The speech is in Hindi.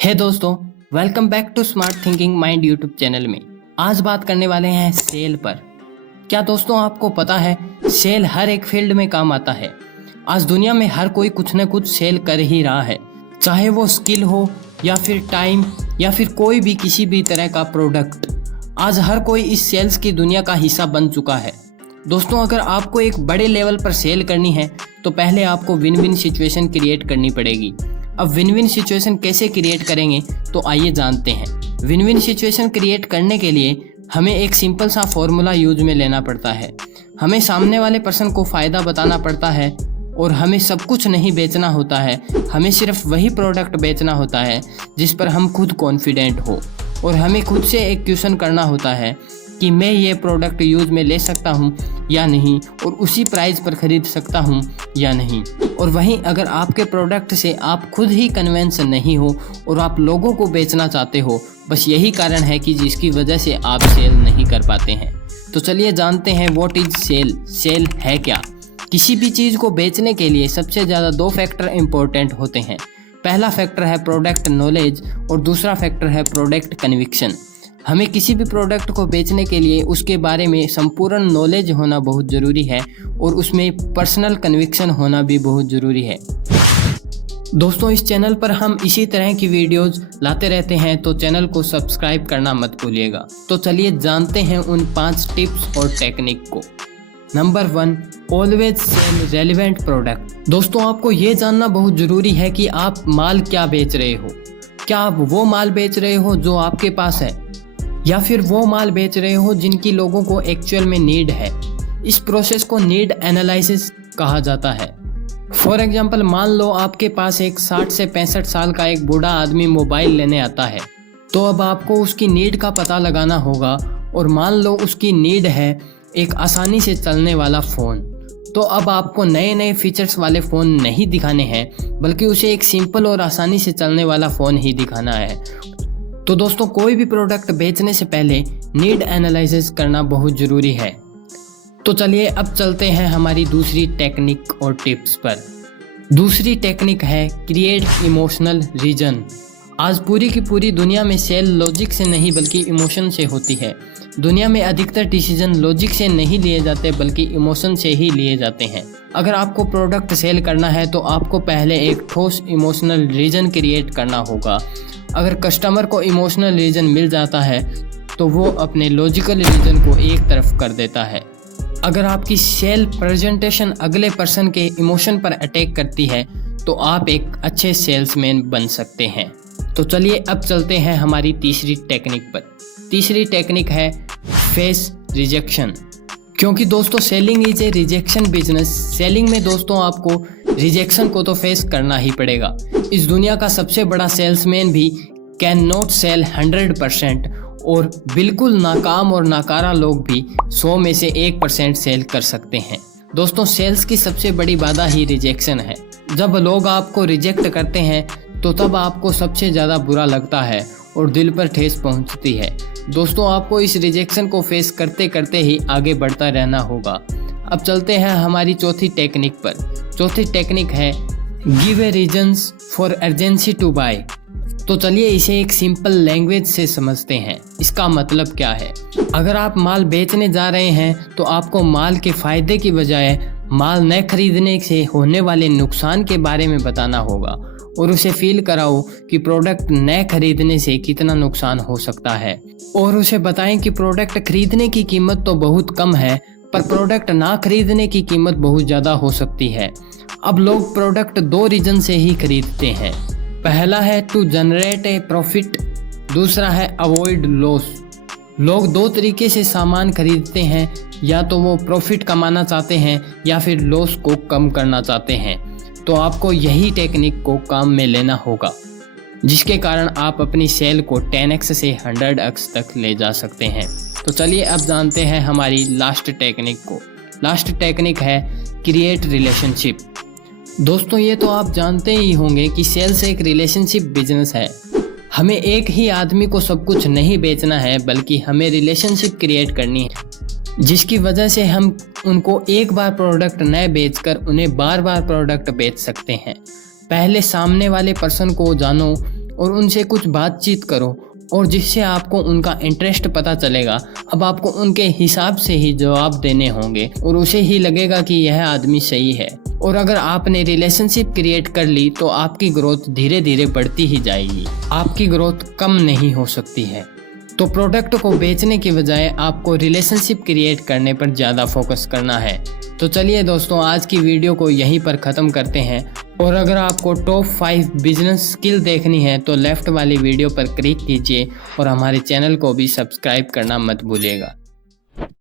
हे दोस्तों, welcome back to smart thinking mind YouTube channel में। आज बात करने वाले हैं सेल पर। क्या दोस्तों आपको पता है सेल हर एक फील्ड में काम आता है। आज दुनिया में हर कोई कुछ न कुछ सेल कर ही रहा है, चाहे वो स्किल हो या फिर टाइम या फिर कोई भी किसी भी तरह का प्रोडक्ट। आज हर कोई इस सेल्स की दुनिया का हिस्सा बन चुका है। दोस्तों, अगर आपको एक बड़े लेवल पर सेल करनी है तो पहले आपको विन विन सिचुएशन क्रिएट करनी पड़ेगी। अब विन विन सिचुएशन कैसे क्रिएट करेंगे तो आइए जानते हैं। विन विन सिचुएशन क्रिएट करने के लिए हमें एक सिंपल सा फॉर्मूला यूज में लेना पड़ता है। हमें सामने वाले पर्सन को फ़ायदा बताना पड़ता है और हमें सब कुछ नहीं बेचना होता है। हमें सिर्फ वही प्रोडक्ट बेचना होता है जिस पर हम खुद कॉन्फिडेंट हो, और हमें खुद से एक क्वेश्चन करना होता है कि मैं ये प्रोडक्ट यूज में ले सकता हूँ या नहीं, और उसी प्राइस पर ख़रीद सकता हूँ या नहीं। और वहीं अगर आपके प्रोडक्ट से आप खुद ही कन्विंस नहीं हो और आप लोगों को बेचना चाहते हो, बस यही कारण है कि जिसकी वजह से आप सेल नहीं कर पाते हैं। तो चलिए जानते हैं व्हाट इज सेल। सेल है क्या। किसी भी चीज़ को बेचने के लिए सबसे ज़्यादा दो फैक्टर इम्पोर्टेंट होते हैं। पहला फैक्टर है प्रोडक्ट नॉलेज और दूसरा फैक्टर है प्रोडक्ट कन्विक्शन। हमें किसी भी प्रोडक्ट को बेचने के लिए उसके बारे में संपूर्ण नॉलेज होना बहुत ज़रूरी है और उसमें पर्सनल कन्विक्शन होना भी बहुत ज़रूरी है। दोस्तों, इस चैनल पर हम इसी तरह की वीडियोस लाते रहते हैं, तो चैनल को सब्सक्राइब करना मत भूलिएगा। तो चलिए जानते हैं उन 5 टिप्स और टेक्निक को। Number 1, always sell relevant product. दोस्तों, आपको ये जानना बहुत ज़रूरी है कि आप माल क्या बेच रहे हो। क्या आप वो माल बेच रहे हो जो आपके पास है, या फिर वो माल बेच रहे हो जिनकी लोगों को एक्चुअल में नीड है। इस प्रोसेस को नीड एनालिसिस कहा जाता है। फॉर एग्जांपल, मान लो आपके पास एक 60 से 65 साल का एक बूढ़ा आदमी मोबाइल लेने आता है, तो अब आपको उसकी नीड का पता लगाना होगा। और मान लो उसकी नीड है एक आसानी से चलने वाला फ़ोन, तो अब आपको नए नए फीचर्स वाले फ़ोन नहीं दिखाने हैं, बल्कि उसे एक सिंपल और आसानी से चलने वाला फ़ोन ही दिखाना है। तो दोस्तों, कोई भी प्रोडक्ट बेचने से पहले नीड एनालिसिस करना बहुत ज़रूरी है। तो चलिए अब चलते हैं हमारी दूसरी टेक्निक और टिप्स पर। दूसरी टेक्निक है क्रिएट इमोशनल रीजन। आज पूरी की पूरी दुनिया में सेल लॉजिक से नहीं बल्कि इमोशन से होती है। दुनिया में अधिकतर डिसीजन लॉजिक से नहीं लिए जाते बल्कि इमोशन से ही लिए जाते हैं। अगर आपको प्रोडक्ट सेल करना है तो आपको पहले एक ठोस इमोशनल रीजन क्रिएट करना होगा। अगर कस्टमर को इमोशनल रीजन मिल जाता है तो वो अपने लॉजिकल रीजन को एक तरफ कर देता है। अगर आपकी सेल प्रेजेंटेशन अगले पर्सन के इमोशन पर अटैक करती है तो आप एक अच्छे सेल्समैन बन सकते हैं। तो चलिए अब चलते हैं हमारी तीसरी टेक्निक पर। तीसरी टेक्निक है फेस रिजेक्शन। क्योंकि दोस्तों, selling is a rejection business. Selling में दोस्तों आपको रिजेक्शन को तो फेस करना ही पड़ेगा। इस दुनिया का सबसे बड़ा सेल्समैन भी कैन नॉट सेल 100%, और बिल्कुल नाकाम और नाकारा लोग भी 100 में से 1% सेल कर सकते हैं। दोस्तों, सेल्स की सबसे बड़ी बाधा ही रिजेक्शन है। जब लोग आपको रिजेक्ट करते हैं तो तब आपको सबसे ज़्यादा बुरा लगता है और दिल पर ठेस पहुंचती है। दोस्तों, आपको इस रिजेक्शन को फेस करते करते ही आगे बढ़ता रहना होगा। अब चलते हैं हमारी चौथी टेक्निक पर। चौथी टेक्निक है give a reasons for urgency to buy. तो चलिए इसे एक सिंपल लैंग्वेज से समझते हैं। इसका मतलब क्या है। अगर आप माल बेचने जा रहे हैं तो आपको माल के फ़ायदे की बजाय माल न खरीदने से होने वाले नुकसान के बारे में बताना होगा, और उसे फील कराओ कि प्रोडक्ट न खरीदने से कितना नुकसान हो सकता है। और उसे बताएं कि प्रोडक्ट खरीदने की कीमत तो बहुत कम है, पर प्रोडक्ट ना खरीदने की कीमत बहुत ज़्यादा हो सकती है। अब लोग प्रोडक्ट 2 रीज़न से ही खरीदते हैं। पहला है टू जनरेट ए प्रॉफिट, दूसरा है अवॉइड लॉस। लोग 2 तरीके से सामान खरीदते हैं, या तो वो प्रॉफिट कमाना चाहते हैं या फिर लॉस को कम करना चाहते हैं। तो आपको यही टेक्निक को काम में लेना होगा, जिसके कारण आप अपनी सेल को 10x से 100x तक ले जा सकते हैं। तो चलिए अब जानते हैं हमारी लास्ट टेक्निक को। लास्ट टेक्निक है क्रिएट रिलेशनशिप। दोस्तों, ये तो आप जानते ही होंगे कि सेल्स एक रिलेशनशिप बिजनेस है। हमें एक ही आदमी को सब कुछ नहीं बेचना है, बल्कि हमें रिलेशनशिप क्रिएट करनी है, जिसकी वजह से हम उनको एक बार प्रोडक्ट न बेचकर उन्हें बार बार प्रोडक्ट बेच सकते हैं। पहले सामने वाले पर्सन को जानो और उनसे कुछ बातचीत करो और जिससे आपको उनका इंटरेस्ट पता चलेगा। अब आपको उनके हिसाब से ही जवाब देने होंगे और उसे ही लगेगा कि यह आदमी सही है। और अगर आपने रिलेशनशिप क्रिएट कर ली तो आपकी ग्रोथ धीरे धीरे बढ़ती ही जाएगी, आपकी ग्रोथ कम नहीं हो सकती है। तो प्रोडक्ट को बेचने के बजाय आपको रिलेशनशिप क्रिएट करने पर ज़्यादा फोकस करना है। तो चलिए दोस्तों, आज की वीडियो को यहीं पर ख़त्म करते हैं। और अगर आपको टॉप 5 बिजनेस स्किल देखनी है तो लेफ्ट वाली वीडियो पर क्लिक कीजिए और हमारे चैनल को भी सब्सक्राइब करना मत भूलिएगा।